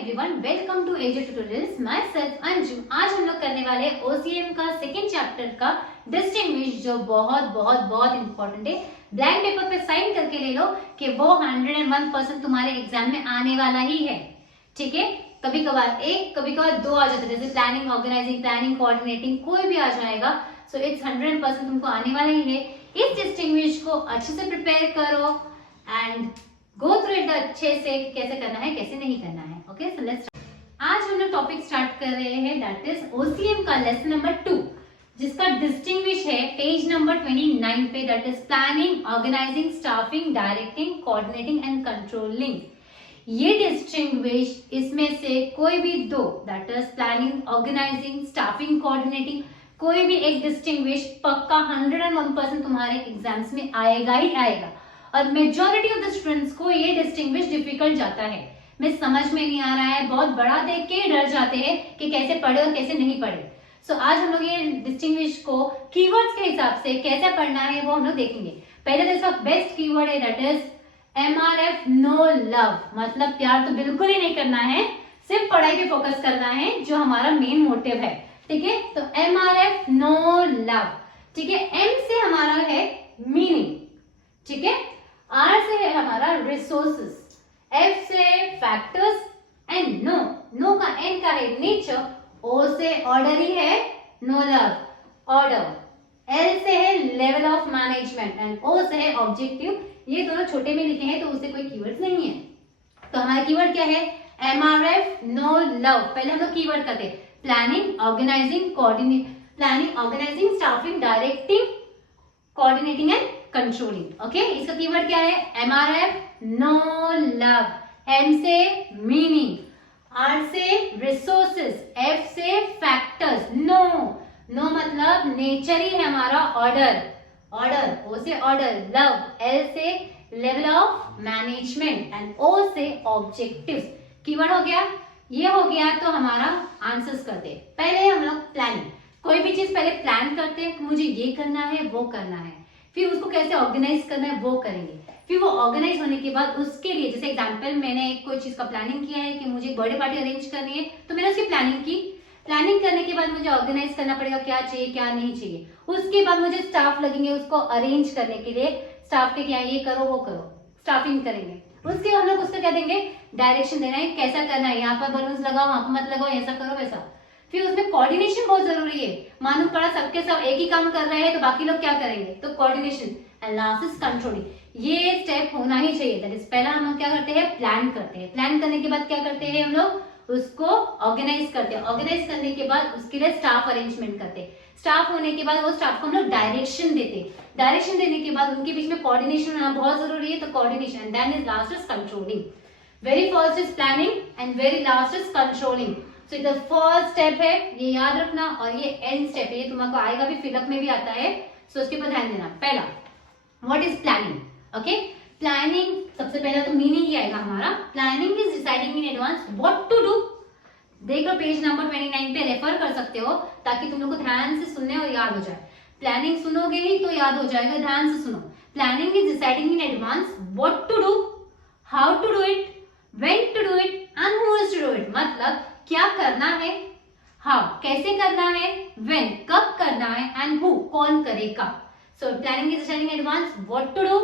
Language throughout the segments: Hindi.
Everyone, welcome to AJ tutorials. Myself Anju. आज हम लोग करने वाले ओसीएम का सेकंड चैप्टर का डिस्टिंग्विश, जो बहुत बहुत बहुत इंपॉर्टेंट है। ब्लैंक पेपर पे साइन करके ले लो कि वो 101% तुम्हारे एग्जाम में आने वाला ही है। ठीक है, कभी कभार एक, कभी कभार दो आ जाते हैं, जैसे प्लानिंग, ऑर्गेनाइजिंग, प्लानिंग, कोऑर्डिनेटिंग, कोई भी आ जाएगा। सो इट्स 100% तुमको आने वाला ही है। इस डिस्टिंग्विश को अच्छे से प्रिपेयर करो एंड गो थ्रू इट अच्छे से, कैसे करना है कैसे नहीं करना है। Okay, so let's. आज हम लोग टॉपिक स्टार्ट कर रहे हैं, दैट इज ओसीएम का लेसन नंबर 2, जिसका डिस्टिंग्विश है पेज नंबर 29 पे, that is planning, organising, staffing, directing, coordinating and controlling. ये डिस्टिंग्विश, इसमें से कोई भी दो, that is planning, organising, staffing, coordinating, कोई भी एक डिस्टिंग्विश पक्का 101% तुम्हारे एग्जाम्स में आएगा ही आएगा। और मेजॉरिटी ऑफ द स्टूडेंट्स को ये डिस्टिंग्विश डिफिकल्ट जाता है, में समझ में नहीं आ रहा है, बहुत बड़ा देख के डर जाते हैं कि कैसे पढ़े और कैसे नहीं पढ़े। सो आज हम लोग ये डिस्टिंग्विश को कीवर्ड्स के हिसाब से कैसे पढ़ना है वो हम लोग देखेंगे। पहले तो इसका बेस्ट कीवर्ड है, that is MRF, no love. मतलब प्यार तो बिल्कुल ही नहीं करना है, सिर्फ पढ़ाई पे फोकस करना है, जो हमारा मेन मोटिव है। ठीक है, तो MRF, नो लव। ठीक है, M से हमारा है मीनिंग। ठीक है, R से है हमारा रिसोर्सेस, F से फैक्टर्स एंड नो का N का है नेचर, O से ऑर्डर ही है, नो लव ऑर्डर, L से है level of management and O से है ऑब्जेक्टिव। ये दोनों छोटे में लिखे हैं तो उससे कोई कीवर्ड नहीं है। तो हमारा कीवर्ड क्या है? MRF, no love. पहले हम लोग कीवर्ड करते हैं, planning, organising, coordinate, planning, organising, staffing, directing, coordinating and controlling. Okay, इसका कीवर्ड क्या है? MRF, no love. M से मीनिंग, R से रिसोर्सेस, F से फैक्टर्स, नो मतलब नेचर ही है हमारा, ऑर्डर, O से ऑर्डर, लव, L से level of management and O से ऑब्जेक्टिव्स। कीवर्ड हो गया, ये हो गया। तो हमारा आंसर्स करते हैं। पहले हम लोग प्लानिंग, कोई भी चीज पहले प्लान करते हैं, मुझे ये करना है वो करना है, फिर उसको कैसे ऑर्गेनाइज करना है वो करेंगे। फिर वो ऑर्गेनाइज होने के बाद उसके लिए, जैसे एग्जांपल मैंने कोई चीज का प्लानिंग किया है कि मुझे बर्थडे पार्टी अरेंज करनी है, तो मैंने उसकी प्लानिंग की। प्लानिंग करने के बाद मुझे ऑर्गेनाइज करना पड़ेगा, क्या चाहिए क्या नहीं चाहिए। उसके बाद मुझे स्टाफ लगेंगे उसको अरेंज करने के लिए, स्टाफ के क्या ये करो वो करो, स्टाफिंग करेंगे। उसके बाद हम लोग उसको क्या देंगे? डायरेक्शन देना है, कैसा करना है, यहाँ पर बलून्स लगाओ, वहां पर मत लगाओ, ऐसा करो वैसा। फिर उसमें कोऑर्डिनेशन बहुत जरूरी है। मालूम पड़ा सबके सब एक ही काम कर रहे हैं तो बाकी लोग क्या करेंगे, तो coordination and last is controlling. ये स्टेप होना ही चाहिए। दैट इज पहला हम लोग क्या करते हैं? प्लान करते हैं। प्लान करने के बाद क्या करते हैं हम लोग? उसको ऑर्गेनाइज करते हैं। ऑर्गेनाइज करने के बाद उसके लिए स्टाफ अरेंजमेंट करते हैं। स्टाफ होने के बाद वो स्टाफ को हम लोग डायरेक्शन देते हैं। डायरेक्शन देने के बाद उनके बीच में कोऑर्डिनेशन होना बहुत जरूरी है, तो coordination and then is last is controlling. Very first is planning and very last is controlling. So the first step है, ये याद रखना, और ये एंड स्टेप है, ये तुमको आएगा भी, फिलअप में भी आता है। सो उसके ऊपर ध्यान देना। पहला, what is planning? Okay, planning सबसे पहला तो मीनिंग ही आएगा हमारा। Planning is deciding in advance what to do. देख लो पेज नंबर 29 पे, रेफर कर सकते हो ताकि तुम लोग को ध्यान से सुनने और याद हो जाए। प्लानिंग सुनोगे ही तो याद हो जाएगा, ध्यान से सुनो। Planning is deciding in advance what to do, how to do it, when to do it and who is to do it. मतलब क्या करना है, हाउ कैसे करना है, व्हेन कब करना है, एंड हु कौन करेगा। So planning is deciding in advance what to do,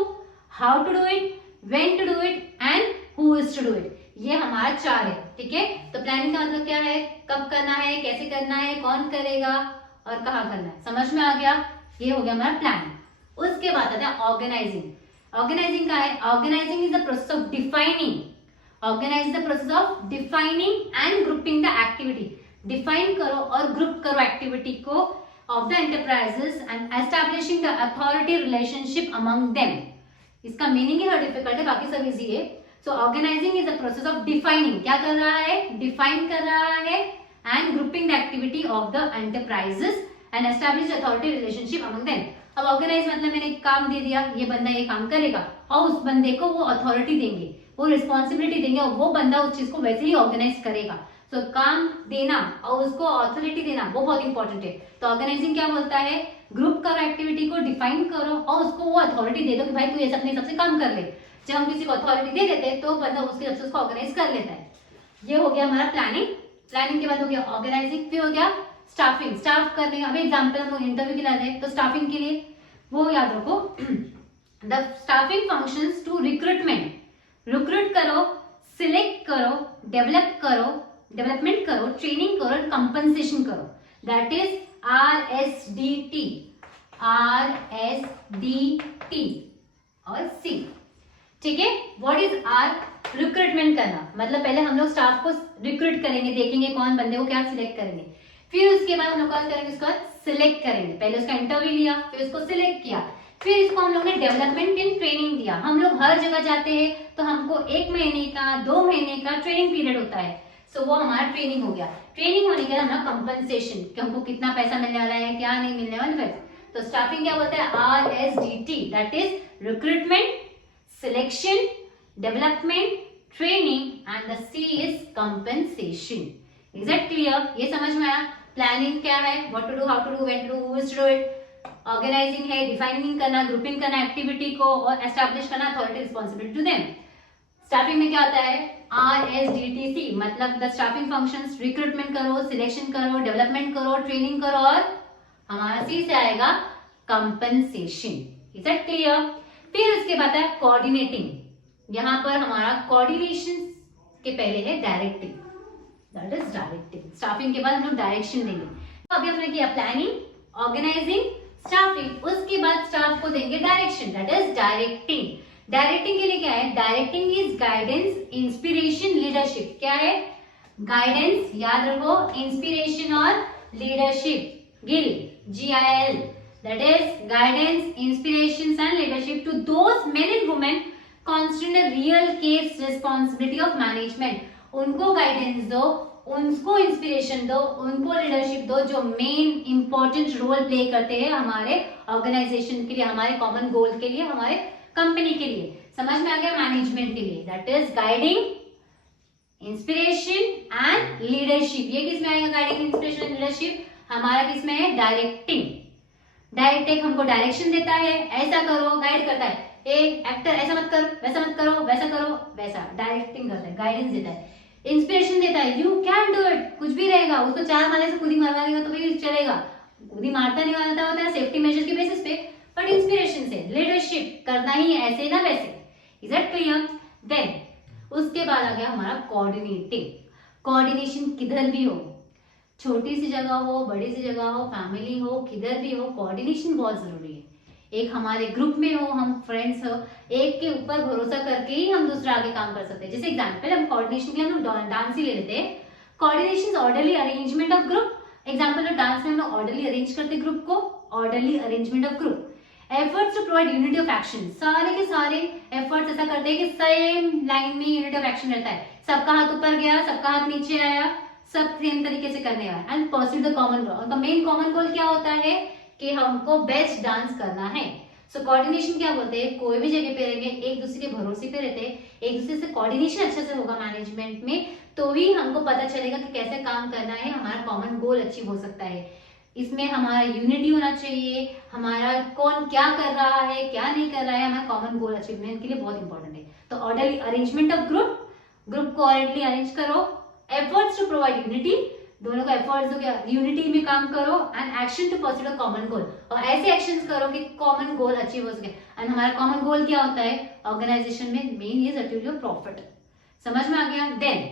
how to do it, when to do it and who is to do it. ये हमारा 4 है। ठीक है, तो प्लानिंग का मतलब क्या है? कब करना है, कैसे करना है, कौन करेगा और कहाँ करना है। समझ में आ गया? ये हो गया हमारा प्लान। उसके बाद आता है ऑर्गेनाइजिंग। ऑर्गेनाइजिंग का है, organising is the process of defining, organise the process of defining and grouping the activity. Define करो और ग्रुप करो एक्टिविटी को of the enterprises and establishing the authority relationship among them. इसका मीनिंग ही थोड़ा डिफिकल्ट है, बाकी सब इजी है। So organising is the process of defining, क्या कर रहा है? डिफाइन कर रहा है, and grouping the activity of the enterprises and establish authority relationship among them. अब ऑर्गेनाइज मतलब मैंने एक काम दे दिया, ये बंदा ये काम करेगा, और उस बंदे को वो अथॉरिटी देंगे, वो रिस्पॉन्सिबिलिटी देंगे, और वो बंदा उस चीज को वैसे ही ऑर्गेनाइज करेगा। तो काम देना और उसको अथॉरिटी देना वो बहुत इंपॉर्टेंट है। तो ऑर्गेनाइजिंग क्या बोलता है? ग्रुप करो एक्टिविटी को, डिफाइन करो और उसको वो अथॉरिटी दे दो कि भाई तू ये अपने हिसाब से काम कर ले। जब हम किसी को अथॉरिटी दे देते हैं तो बंदा उसके हिसाब से उसको ऑर्गेनाइज कर लेता है। ये हो गया हमारा प्लानिंग। प्लानिंग के बाद हो गया ऑर्गेनाइजिंग, फिर हो गया स्टाफिंग। स्टाफ करने का अभी एग्जाम्पल हम लोग इंटरव्यू के लिए दें तो स्टाफिंग के लिए वो याद रखो the staffing functions to recruitment, recruit करो, सिलेक्ट करो, डेवलपमेंट करो, ट्रेनिंग करो, कंपनसेशन करो, दैट इज RSDT, RSDT और C। ठीक है, व्हाट इज आर? रिक्रूटमेंट करना, मतलब पहले हम लोग स्टाफ को रिक्रूट करेंगे, देखेंगे कौन बंदे को क्या सिलेक्ट करेंगे, फिर उसके बाद हम लोग क्या करेंगे, उसका सिलेक्ट करेंगे। पहले उसका इंटरव्यू लिया, फिर उसको सिलेक्ट किया, फिर इसको हम लोग ने डेवलपमेंट इन ट्रेनिंग दिया। हम लोग हर जगह जाते हैं तो हमको 1 महीने का 2 महीने का ट्रेनिंग पीरियड होता है, सो वो हमारा ट्रेनिंग हो गया। ट्रेनिंग होने के बाद हमारा कंपनसेशन, कि हमको कितना पैसा मिलने वाला है, क्या नहीं मिलने वाला है। तो स्टाफिंग क्या बोलता है? RSDT, that is recruitment, selection, development, training and the C is compensation. Is it clear? ये समझ में आया? प्लानिंग क्या है? What to do, how to do, when to do, who is to do it. Organising है डिफाइनिंग करना, ग्रुपिंग करना एक्टिविटी को और एस्टैब्लिश करना authority responsibility to them. Staffing में क्या होता है? RSDTC, मतलब द स्टाफिंग फंक्शंस, रिक्रूटमेंट करो, सिलेक्शन करो, डेवलपमेंट करो, ट्रेनिंग करो और हमारा C से आएगा कंपनसेशन। Is it clear? फिर उसके बाद है कोऑर्डिनेटिंग। यहाँ पर हमारा कोऑर्डिनेशन के पहले है directing, that is directing. Staffing के बाद हम लोग डायरेक्शन देंगे। तो अभी हमने किया प्लानिंग, ऑर्गेनाइजिंग, स्टाफिंग, उसके बाद स्टाफ को देंगे direction, that is directing. Directing के लिए क्या है? Directing is guidance, inspiration, leadership. क्या है? गाइडेंस, याद रखो, इंस्पिरेशन और leadership. Gill, GIL, that is guidance, inspirations and leadership to those men and women constitute a real case responsibility of management। उनको गाइडेंस दो, उनको इंस्पिरेशन दो, उनको लीडरशिप दो जो मेन इंपॉर्टेंट रोल प्ले करते हैं हमारे ऑर्गेनाइजेशन के लिए, हमारे कॉमन गोल के लिए, हमारे कंपनी के लिए। समझ में आ गया? मैनेजमेंट के लिए, that is guiding, inspiration and leadership. ये किसमें आएगा? गाइडिंग, इंस्पिरेशन एंड लीडरशिप हमारा किसमें है? डायरेक्टिंग। डायरेक्ट हमको डायरेक्शन देता है, ऐसा करो, गाइड करता है, ए एक्टर ऐसा मत करो, वैसा मत करो, वैसा करो, वैसा डायरेक्टिंग करता है, गाइडेंस देता है। इंस्पिरेशन देता है, यू कैन डू इट, कुछ भी रहेगा, उसको 4 मारने से खुद ही मरवा देगा तो भी चलेगा, खुद ही मारता नहीं मारता होता है सेफ्टी मेजर के बेसिस पे, बट इंस्पिरेशन से। लीडरशिप करना ही ऐसे ना वैसे। Is it clear? देन उसके बाद आ गया हमारा कोऑर्डिनेटिंग। कोऑर्डिनेशन किधर भी हो, छोटी सी जगह हो, बड़ी सी जगह हो, फैमिली हो, किधर भी हो, कोऑर्डिनेशन बहुत जरूरी है। एक हमारे ग्रुप में हो, हम फ्रेंड्स हो, एक के ऊपर भरोसा करके ही हम दूसरा आगे काम कर सकते हैं। जैसे एग्जांपल हम कोऑर्डिनेशन के लिए हम लोग डांस ही ले लेते हैं। Coordination orderly arrangement of group. Example dance में हम लोग ऑर्डरली अरेंज करते ग्रुप को, orderly arrangement of group. Efforts to provide unity of action, सारे के सारे एफर्ट्स ऐसा करते हैं कि सेम लाइन में यूनिटी ऑफ एक्शन रहता है, सबका हाथ ऊपर गया, सबका हाथ नीचे आया, सब सेम तरीके से करने वाला। एंड परस्यू द कॉमन गोल, उनका मेन कॉमन गोल क्या होता है कि हमको बेस्ट डांस करना है। सो कोऑर्डिनेशन क्या बोलते हैं? कोई भी जगह पे रहेंगे, एक दूसरे के भरोसे पे रहते हैं, एक दूसरे से कोऑर्डिनेशन अच्छे से होगा मैनेजमेंट में, तो ही हमको पता चलेगा कि कैसे काम करना है, हमारा कॉमन गोल अचीव हो सकता है। इसमें हमारा यूनिटी होना चाहिए, हमारा कौन क्या कर रहा है, क्या नहीं कर रहा है, हमारा कॉमन गोल अचीवमेंट के लिए बहुत इंपॉर्टेंट है। तो orderly arrangement of group, group को ऑर्डरली अरेंज करो। एफर्ट्स टू प्रोवाइड यूनिटी, दोनों का एफर्ट्स हो गया, यूनिटी में काम करो। And action to pursue the common goal, और ऐसे एक्शंस करो कि कॉमन गोल अचीव हो सके। एंड हमारा कॉमन गोल क्या होता है ऑर्गेनाइजेशन में? Main is achieve your profit. समझ में आ गया? Then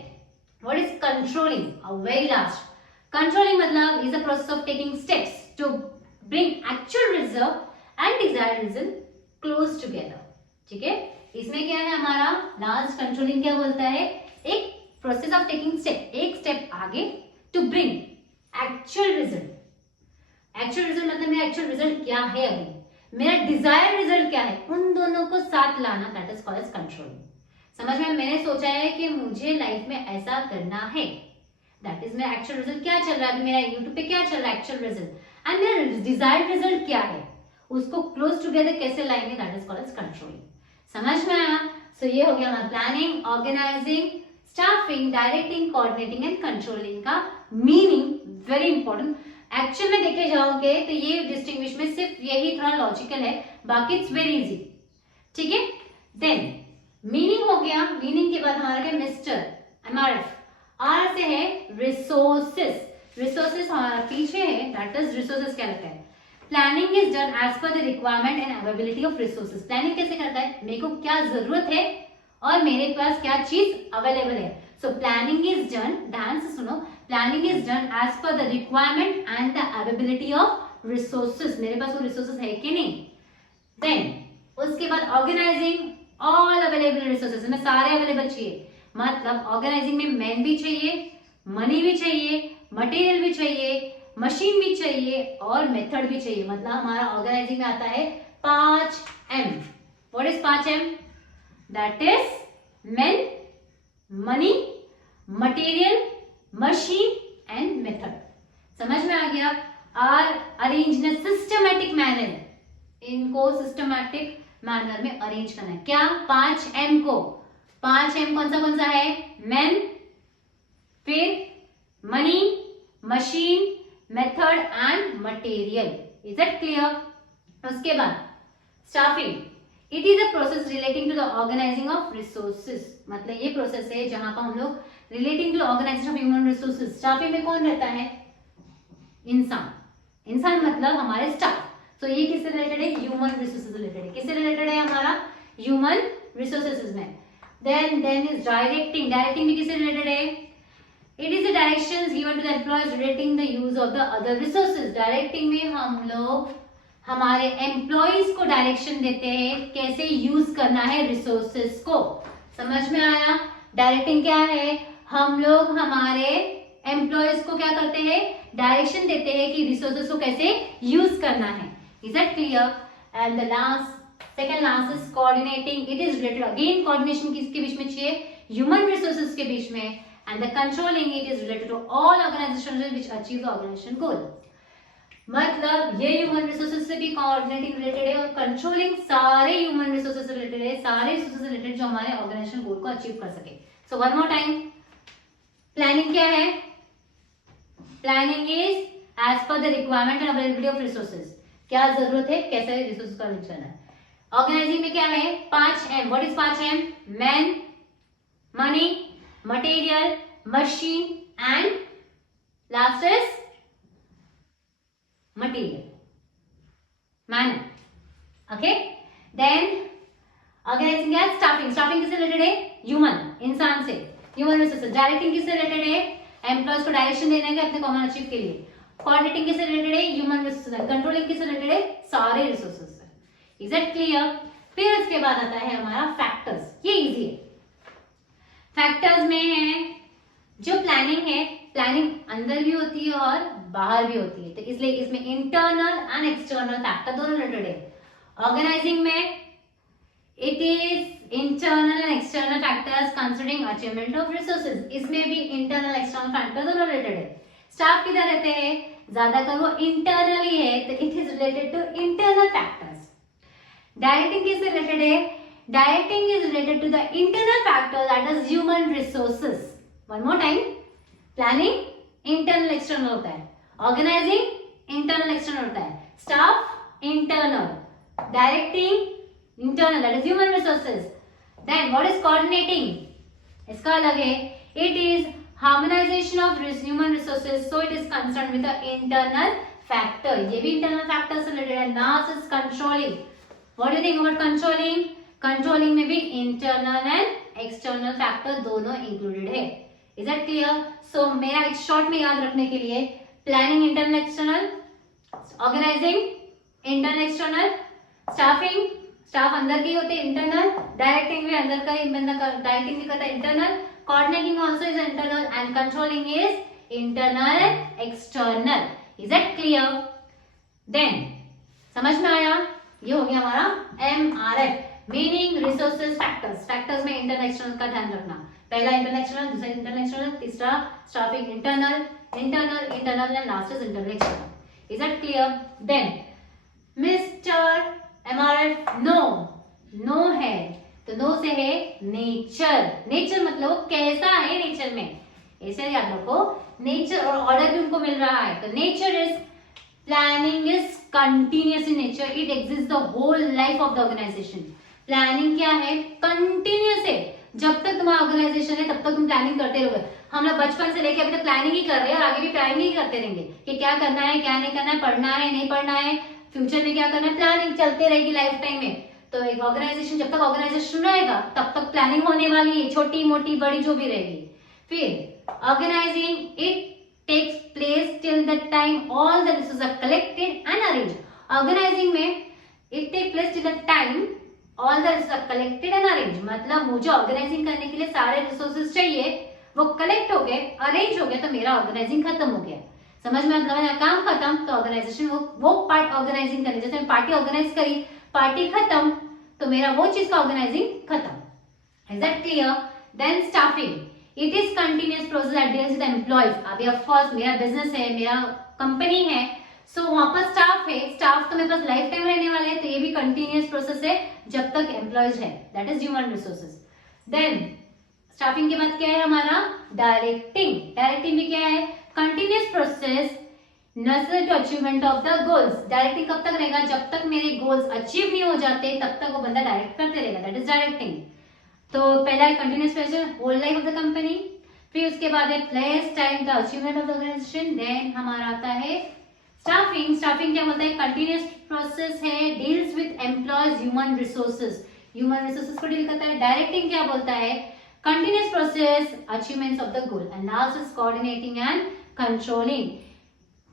what is controlling? Very last, controlling मतलब is a process of taking steps to bring actual result and desired result close together. ठीक है, इसमें क्या है हमारा लास्ट कंट्रोलिंग क्या बोलता है? एक प्रोसेस ऑफ टेकिंग स्टेप, एक स्टेप आगे, to bring actual result. Actual result मतलब मेरा एक्चुअल रिजल्ट क्या है, अभी मेरा डिजायर्ड रिजल्ट क्या है, उन दोनों को साथ लाना, that is called as controlling. समझ में? मैंने सोचा है कि मुझे लाइफ में ऐसा करना है, दैट इज मेरा एक्चुअल रिजल्ट क्या चल रहा है, अभी मेरा यूट्यूब पे क्या चल रहा है एक्चुअल रिजल्ट, एंड मेरा डिजायर्ड रिजल्ट क्या है, उसको क्लोज टुगेदर कैसे लाएंगे, that is called as controlling. समझ में आया? सो ये हो गया हमारा planning, organising, staffing, directing, coordinating and controlling का मीनिंग। वेरी इंपॉर्टेंट, एक्चुअल में देखे जाओगे तो ये डिस्टिंग्विश में सिर्फ यही थोड़ा लॉजिकल है, बाकी इट्स वेरी इजी। ठीक है, देन मीनिंग हो गया। मीनिंग के बाद हमारा क्या? मिस्टर MRF, आर से है रिसोर्सेस, रिसोर्सेस हमारा पीछे है, दैट इज रिसोर्सेस क्या रहता है, planning is done as per the requirement and availability of resources. Planning कैसे करता है, मेरे को क्या जरूरत है और मेरे पास क्या चीज अवेलेबल है। सो प्लानिंग इज डन, ध्यान से सुनो, planning is done as per the requirement and the availability of resources, मेरे पास वो रिसोर्सेस है कि नहीं। देन उसके बाद ऑर्गेनाइजिंग ऑल अवेलेबल रिसोर्सेस, में सारे अवेलेबल चाहिए, मतलब ऑर्गेनाइजिंग में मैन भी चाहिए, मनी भी चाहिए, मटेरियल भी चाहिए, मशीन भी चाहिए और मेथड भी चाहिए। मतलब हमारा ऑर्गेनाइजिंग में आता है 5M। What is 5M? That is men, money, material, machine and method. समझ में आ गया? Are arrange in systematic manner, इनको सिस्टमैटिक मैनर में अरेंज करना है। क्या? 5M को। 5M कौन सा है? मेन, फिर money, machine, method and material. Is it clear? उसके बाद staffing, it is a process relating to the organising of resources. मतलब ये प्रोसेस है जहां पर हम लोग relating to the organisation of human resources. Staffing में कौन रहता है? इंसान। इंसान मतलब हमारे स्टाफ। तो ये किससे रिलेटेड है? ह्यूमन रिसोर्सेज रिलेटेड है। किससे रिलेटेड है? हमारा ह्यूमन रिसोर्सेज में। देन इज डायरेक्टिंग, डायरेक्टिंग भी किससे रिलेटेड है? It is the directions given to the employees relating the use of the other resources. Directing में हम लोग हमारे एम्प्लॉयज को डायरेक्शन देते हैं कैसे यूज करना है रिसोर्सेज को। समझ में आया? डायरेक्टिंग क्या है? हम लोग हमारे एम्प्लॉयज को क्या करते हैं? डायरेक्शन देते हैं कि रिसोर्सेज को कैसे यूज करना है। Is that clear? And the second last is coordinating, it is related again coordination किसके बीच में चाहिए? ह्यूमन रिसोर्सेज के बीच में। And the controlling it is related to all organizations which achieve the organization goal. मतलब ये ह्यूमन रिसोर्सेज से भी कोऑर्डिनेटिंग रिलेटेड है और कंट्रोलिंग सारे ह्यूमन रिसोर्सेज से रिलेटेड है, सारे रिसोर्सेज रिलेटेड जो हमारे ऑर्गेनाइजेशन गोल को अचीव कर सके। So one more time, planning क्या है? Planning is as per the requirement and availability of resources, क्या जरूरत है, कैसे रिसोर्सेज का यूज करना है। ऑर्गेनाइजिंग में क्या है? 5M। What is 5M? Man, money, material, machine and last is material, manner. Okay, then organizing as staffing, staffing किससे रिलेटेड है? ह्यूमन, इंसान से, ह्यूमन रिसोर्सेज। डायरेक्टिंग किससे रिलेटेड है? एम्प्लॉयज को डायरेक्शन देने के अपने कॉमन अचीव के लिए। कोऑर्डिनेटिंग किससे रिलेटेड है? Human resources. कंट्रोलिंग किससे रिलेटेड है? सारे रिसोर्सेज से। Is it clear? फिर उसके बाद आता है हमारा फैक्टर्स। ये इजी है। फैक्टर्स में है जो प्लानिंग है, प्लानिंग अंदर भी होती है और बाहर भी होती है, तो इसलिए इसमें इंटरनल एंड एक्सटर्नल फैक्टर दोनों रिलेटेड है। ऑर्गेनाइजिंग में it is internal and external factors considering achievement of resources, इसमें भी इंटरनल एक्सटर्नल फैक्टर दोनों रिलेटेड है। स्टाफ किधर रहते हैं? ज्यादातर वो इंटरनली है, तो it is related to internal factors. Directing किससे रिलेटेड है? Directing is related to the internal factor, that is human resources. One more time, planning internal external होता है, organizing internal external होता है, staff internal, directing internal, that is human resources. Then what is coordinating? इसका अलग है, it is harmonization of human resources, so it is concerned with the internal factor. ये भी internal factor से related है. Last is controlling. What do you think about controlling? Controlling में भी इंटरनल एंड एक्सटर्नल फैक्टर दोनों इंक्लूडेड है। Is that clear? सो मेरा एक शॉर्ट में याद रखने के लिए, planning internal external, organising internal external, staffing staff अंदर के होते हैं इंटरनल, डायरेक्टिंग भी अंदर का ही बंदा डायरेक्टिंग भी करता है internal, coordinating also is internal and controlling is internal and external. Is that clear? Then समझ में आया? ये हो गया हमारा MRF, meaning resources factors. Factors में इंटरनल एक्सटर्नल का ध्यान रखना। पहला इंटरनल एक्सटर्नल, दूसरा इंटरनल एक्सटर्नल, तीसरा staffing internal, internal internal and last is internal external. Is that clear? Then mister MRF no, no है तो नो से है नेचर। नेचर मतलब वो कैसा है नेचर में, ऐसे याद रखो। नेचर और ऑर्डर भी उनको मिल रहा है, तो nature is planning is continuous in nature, it exist the whole life of the organization. Planning क्या है? कंटिन्यूअस है, जब तक तुम्हारा ऑर्गेनाइजेशन है तब तक तुम प्लानिंग करते रहोगे। हम लोग बचपन से लेके अभी तक प्लानिंग ही कर रहे हैं और आगे भी प्लानिंग ही करते रहेंगे कि क्या करना है, क्या नहीं करना है, पढ़ना है, नहीं पढ़ना है, फ्यूचर में क्या करना है, प्लानिंग चलते रहेगी लाइफ टाइम में। तो एक ऑर्गेनाइजेशन, जब तक ऑर्गेनाइजेशन रहेगा तब तक प्लानिंग होने वाली है, छोटी मोटी बड़ी जो भी रहेगी। फिर organising it takes place till the time all the resources are collected and arranged. Organising में it take place till the time all the resources are collected and arranged, मतलब मुझे ऑर्गेनाइजिंग करने के लिए सारे रिसोर्सेज चाहिए, वो कलेक्ट हो गए, अरेंज हो गए, तो मेरा ऑर्गेनाइजिंग खत्म हो गया। समझ में मतलब है, काम खत्म तो ऑर्गेनाइजेशन, वो पार्ट ऑर्गेनाइजिंग करने, जैसे पार्टी ऑर्गेनाइज करी, पार्टी खत्म तो मेरा वो चीज का ऑर्गेनाइजिंग खत्म। Is that clear? Then staffing, it is continuous process that deals with employees. अभी ऑफ कोर्स मेरा बिजनेस है, मेरा कंपनी है, सो वहां पर स्टाफ है, स्टाफ तो मेरे पास लाइफ टाइम रहने वाले हैं, तो ये भी कंटिन्यूअस प्रोसेस है जब तक एम्प्लॉयज है, that is human resources. Then staffing के बाद क्या है हमारा? डायरेक्टिंग। डायरेक्टिंग भी क्या है? Continuous process necessary to achievement of the goals। Directing कब तक रहेगा? जब तक मेरे गोल्स अचीव नहीं हो जाते तब तक वो बंदा डायरेक्ट करते रहेगा, दैट इज डायरेक्टिंग। तो पहला है continuous process, whole life of the company. फिर उसके बाद है place time the achievement of the organization. Then हमारा आता है स्टाफिंग। स्टाफिंग क्या बोलता है? कंटिन्यूअस प्रोसेस है, deals with employees human resources, human resources को डील करता है। डायरेक्टिंग क्या बोलता है? Continuous process, achievements of the goal. And last is coordinating and controlling.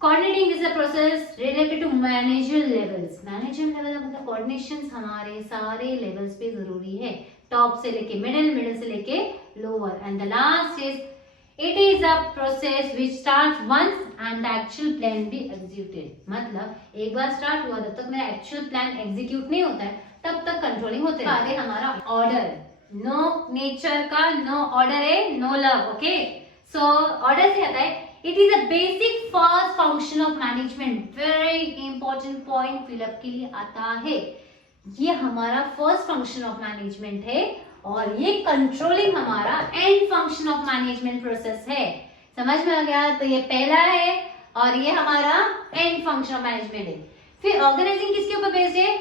Coordinating is a process related to manager levels. Manager level मतलब कोऑर्डिनेशन हमारे सारे लेवल्स पे जरूरी है, टॉप से लेके मिडिल, मिडिल से लेके lower. And the last is it is a process which starts once and the actual plan be executed. मतलब एक बार स्टार्ट हुआ जब तक मेरा एक्चुअल प्लान एग्जीक्यूट नहीं होता है तब तक कंट्रोलिंग होते है। हमारा ऑर्डर, नो नेचर का नो ऑर्डर है, no love. Okay, so order से आता है it is a basic first function of management. Very important point fill up के लिए आता है, ये हमारा फर्स्ट फंक्शन ऑफ मैनेजमेंट है और ये कंट्रोलिंग हमारा and function of management process है। समझ में आ गया? तो ये पहला है और ये हमारा एंड फंक्शन ऑफ मैनेजमेंट है। फिर ऑर्गेनाइजिंग किसके ऊपर बेस्ड है?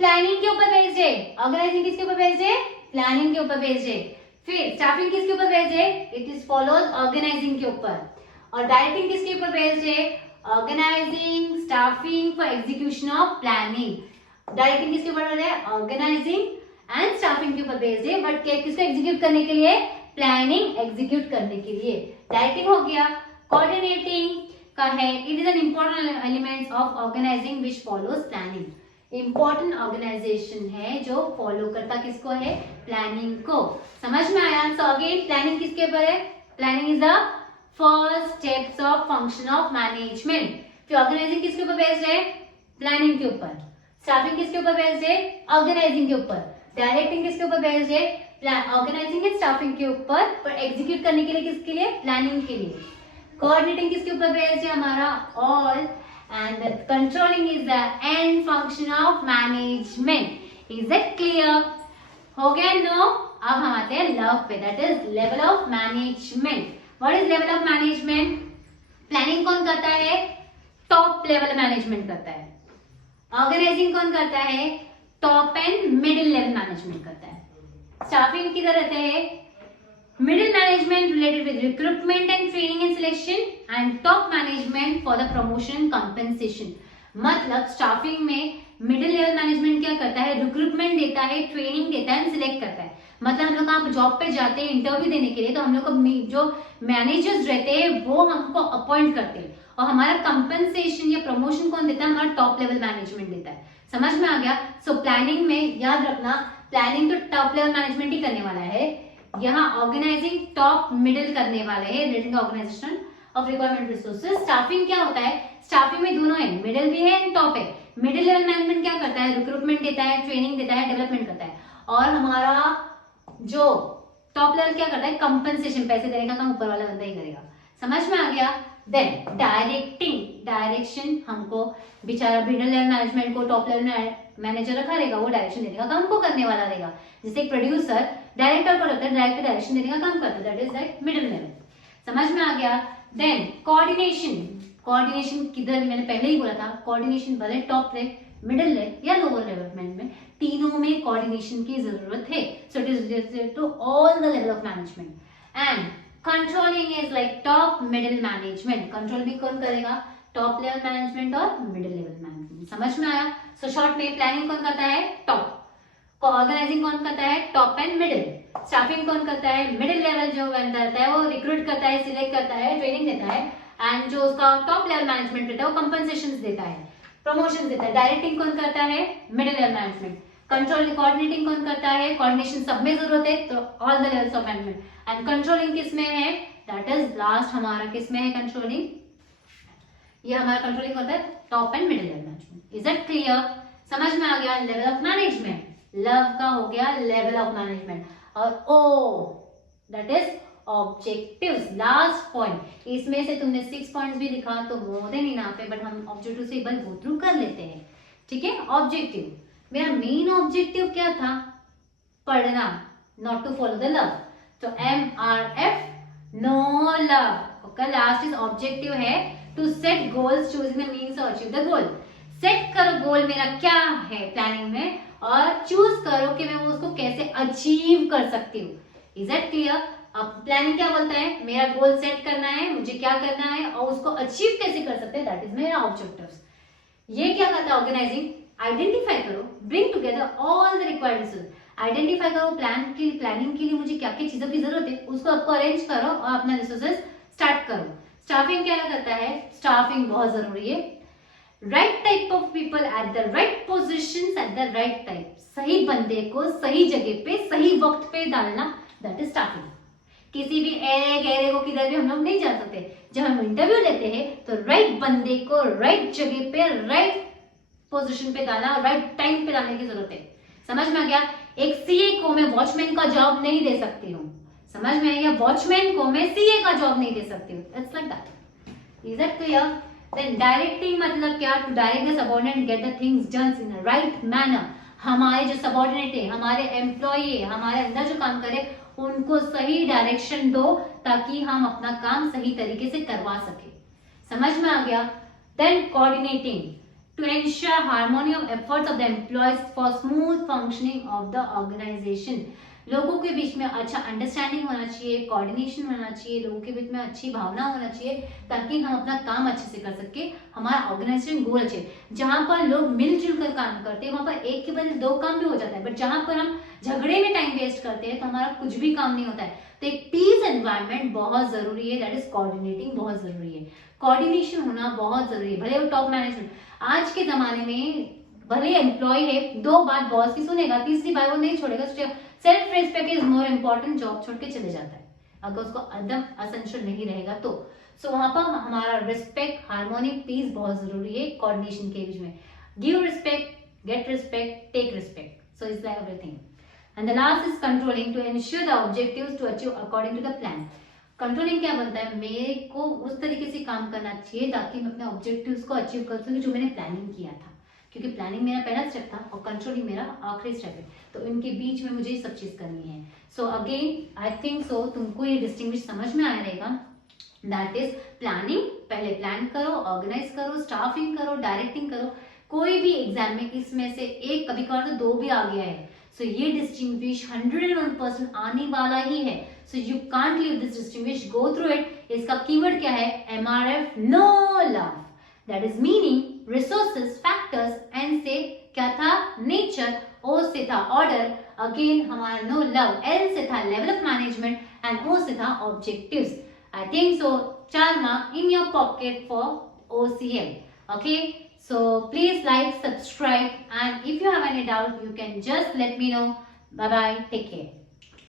प्लानिंग के ऊपर बेस्ड है। ऑर्गेनाइजिंग किसके ऊपर बेस्ड है? प्लानिंग के ऊपर बेस्ड है। फिर स्टाफिंग किसके ऊपर बेस्ड है? इट इज फॉलोज ऑर्गेनाइजिंग के ऊपर। और डायरेक्टिंग किसके ऊपर बेस्ड है? Organizing, staffing for execution of planning. Directing किसके ऊपर बेस्ड है? ऑर्गेनाइजिंग एंड स्टाफिंग के ऊपर बेस्ड है, बट किसको एग्जीक्यूट करने के लिए? प्लानिंग एग्जीक्यूट करने के लिए। डायरेक्टिंग हो गया। कोऑर्डिनेटिंग का है it is an important element of organizing which follows planning. Important organization है जो फॉलो करता किसको है? प्लानिंग को। समझ में आया? सो अगेन प्लानिंग किसके ऊपर है? Planning is the first steps of function of management. फिर ऑर्गेनाइजिंग किसके ऊपर बेस्ड है? प्लानिंग के ऊपर। स्टाफिंग किसके ऊपर बेस्ड है? ऑर्गेनाइजिंग के ऊपर। डायरेक्टिंग किसके ऊपर बेस्ड है? ऑर्गेनाइजिंग एंड स्टाफिंग के ऊपर, पर एग्जीक्यूट करने के लिए किसके लिए? प्लानिंग के लिए। कोऑर्डिनेटिंग किसके ऊपर बेस्ड है? हमारा all. And controlling is the end function of management. Is it clear? हो गया? नो। अब हम आते हैं लव पे, that is level of management. What is level of management? Planning कौन करता है? टॉप लेवल मैनेजमेंट करता है। ऑर्गेनाइजिंग कौन करता है? Top and middle level management करता है। स्टाफिंग किधर रहते हैं? Middle management related with recruitment and training and selection and top management for the promotion compensation. मतलब स्टाफिंग में मिडिल लेवल मैनेजमेंट क्या करता है? रिक्रूटमेंट देता है, ट्रेनिंग देता है, सिलेक्ट करता है। मतलब हम लोग आप जॉब पे जाते हैं इंटरव्यू देने के लिए, तो हम लोग को जो मैनेजर्स रहते हैं वो हमको अपॉइंट करते हैं और हमारा कंपेंसेशन या प्रमोशन कौन देता है? हमारा टॉप लेवल मैनेजमेंट देता है। समझ में आ गया? सो प्लानिंग में याद रखना, प्लानिंग तो टॉप लेवल मैनेजमेंट ही करने वाला है, यहाँ ऑर्गेनाइजिंग टॉप मिडिल करने वाले हैं relating organization of requirement resources. Staffing क्या होता है? स्टाफिंग में दोनों है, मिडिल भी है एंड टॉप है। मिडिल लेवल मैनेजमेंट क्या करता है? रिक्रूटमेंट देता है, ट्रेनिंग देता है, डेवलपमेंट करता है। और हमारा जो टॉप लेवल क्या करता है? कंपनसेशन, पैसे देने का काम ऊपर वाला बंदा ही करेगा। समझ में आ गया? देन डायरेक्टिंग, डायरेक्शन हमको बेचारा मिडिल लेवल मैनेजमेंट को टॉप लेवल मैनेजर रखा रहेगा, वो डायरेक्शन देने का काम को करने वाला रहेगा। जैसे एक प्रोड्यूसर डायरेक्टर को रखता है, डायरेक्टर डायरेक्शन देने का काम करता है, that is that middle level. समझ में आ गया? Then coordination. कोऑर्डिनेशन किधर? मैंने पहले ही बोला था, कोऑर्डिनेशन भले टॉप ले, मिडिल ले या लोअर डेवलपमेंट में, तीनों में कोऑर्डिनेशन की जरूरत है. So it is related to all the level of management. And controlling is like top middle management. Control भी कौन करेगा? टॉप लेवल मैनेजमेंट और मिडिल लेवल मैनेजमेंट. समझ में आया? सो शॉर्ट में प्लानिंग कौन करता है? टॉप. ऑर्गेनाइजिंग कौन करता है? Top and middle. स्टाफिंग कौन करता है? मिडिल लेवल जो करता है वो रिक्रूट करता है, सिलेक्ट करता है, ट्रेनिंग देता है. एंड जो उसका टॉप लेवल मैनेजमेंट रहता है वो कंपनसेशन देता है, प्रमोशन देता है. डायरेक्टिंग कौन करता है? Middle level management. Control coordinating कौन करता है? कोऑर्डिनेशन सब में जरूरत है तो all the levels of management. And controlling किस में है? दैट इज लास्ट हमारा किस में है कंट्रोलिंग? ये हमारा कंट्रोलिंग होता है top and middle level management. Is it clear? समझ में आ गया? Level of management. लव का हो गया लेवल ऑफ मैनेजमेंट. और oh that is objectives. Last point. इसमें से तुमने 6 पॉइंट्स भी लिखा तो मोर देन इनफ है, बट हम ऑब्जेक्टिव से एक बार गो थ्रू कर लेते हैं. ठीक है? ऑब्जेक्टिव, मेरा मेन ऑब्जेक्टिव क्या था? पढ़ना, not to follow the love. तो MRF नो लव का लास्ट इज ऑब्जेक्टिव है to set goals choosing the means to achieve the goal. Set करो गोल मेरा क्या है प्लानिंग में और चूज करो कि मैं उसको कैसे अचीव कर सकती हूँ. Is that clear? अब प्लानिंग क्या बोलता है? मेरा गोल सेट करना है, मुझे क्या करना है और उसको अचीव कैसे कर सकते हैं, दैट इज मेरा ऑब्जेक्टिव्स. ये क्या करता है ऑर्गेनाइजिंग? आइडेंटिफाई करो, bring together all the required resource. Identify करो प्लानिंग के लिए मुझे क्या क्या चीजों की जरूरत है, उसको आपको अरेंज करो और अपना रिसोर्सेज स्टार्ट करो. स्टाफिंग क्या करता है? स्टाफिंग बहुत जरूरी है. Right type of people at the right position at the right time. सही बंदे को सही जगह पे सही वक्त पे डालना, दैट इज स्टाफिंग. किसी भी एरे गहरे को किधर भी हम लोग नहीं जा सकते. जब हम इंटरव्यू लेते हैं तो राइट बंदे को राइट जगह पे राइट पोजीशन पे डालना और राइट टाइम पे डालने की जरूरत है. समझ में आ गया? एक सीए को मैं वॉचमैन का जॉब नहीं दे सकती हूँ. समझ में आ गया? वॉचमैन को मैं सीए का जॉब नहीं दे सकती हूँ. It's like that. Is that clear? Then directing मतलब क्या? To direct the subordinate get the things done in a right manner. हमारे जो सबऑर्डिनेट है, हमारे एम्प्लॉय है, हमारे अंदर जो काम करे उनको सही डायरेक्शन दो ताकि हम अपना काम सही तरीके से करवा सके. समझ में आ गया? Then coordinating to ensure harmony of efforts of the employees for smooth functioning of the organization. लोगों के बीच में अच्छा अंडरस्टैंडिंग होना चाहिए, कोऑर्डिनेशन होना चाहिए, लोगों के बीच में अच्छी भावना होना चाहिए ताकि हम अपना काम अच्छे से कर सके, हमारा ऑर्गेनाइजेशन गोल अच्छे. जहां पर लोग मिलजुल कर काम करते हैं वहां पर एक के बदले दो काम भी हो जाता है, बट जहां पर हम झगड़े में टाइम वेस्ट करते हैं तो हमारा कुछ भी काम नहीं होता है. तो एक पीस एनवायरनमेंट बहुत जरूरी है, दैट इज कोऑर्डिनेटिंग बहुत जरूरी है. कोऑर्डिनेशन होना बहुत जरूरी है. भले वो टॉप मैनेजमेंट आज के जमाने में भले एम्प्लॉय है, 2 बात बॉस की सुनेगा, तीसरी बार वो नहीं छोड़ेगा. Self respect is more important. Job छोड़ के चले जाता है अगर उसको एकदम असेंशियल नहीं रहेगा तो. सो वहां पर हमारा रिस्पेक्ट, हार्मोनी, पीस बहुत जरूरी है कोऑर्डिनेशन के बीच में. Give respect, get respect, take respect. So it's like everything. And the last is controlling to ensure the objectives to achieve according to the plan. Controlling क्या बनता है? मेरे को उस तरीके से काम करना चाहिए ताकि मैं अपने ऑब्जेक्टिव्स को अचीव कर सकूं जो मैंने प्लानिंग किया था, क्योंकि प्लानिंग मेरा पहला स्टेप था और कंट्रोलिंग मेरा आखिरी स्टेप है. तो इनके बीच में मुझे सब चीज करनी है. सो अगेन आई थिंक सो तुमको ये डिस्टिंग्विश समझ में आया रहेगा. दैट इज प्लानिंग, पहले प्लान करो, ऑर्गेनाइज करो, स्टाफिंग करो, डायरेक्टिंग करो. कोई भी एग्जाम में इसमें से एक, कभी कभार तो 2 भी आ गया है. सो ये डिस्टिंग्विश 101% आने वाला ही है. So you can't leave this distinguish, go through it. इसका कीवर्ड क्या है? MRF no love. That is meaning resources, factors, N से क्या था? नेचर, ओ से था ऑर्डर, अगेन हमारा नो लव, एल से था level of management and O से था objectives. I think so 4 mark in your pocket for OCM. Okay, so please like, subscribe, and if you have any doubt you can just let me know. Bye bye, take care.